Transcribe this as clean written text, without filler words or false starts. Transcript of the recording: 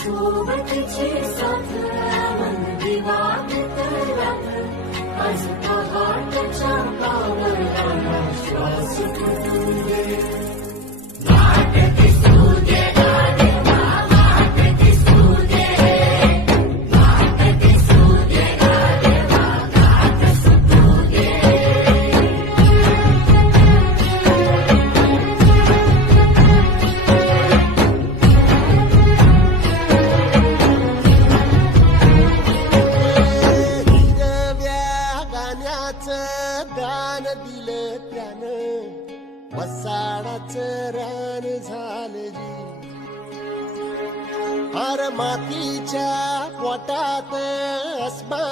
सोबतीची साथ मन दिवाळीत रात आज पहाटच्या पावलाला श्वास फुटून दे वाट दिसू दे गादेवा वाट दिसू दे वाट दिसू दे गादेवा गात सुटू दे दान दिलं त्यानं वसाडाचं रान झालं जी हर मातीच्या पोटात अस्मा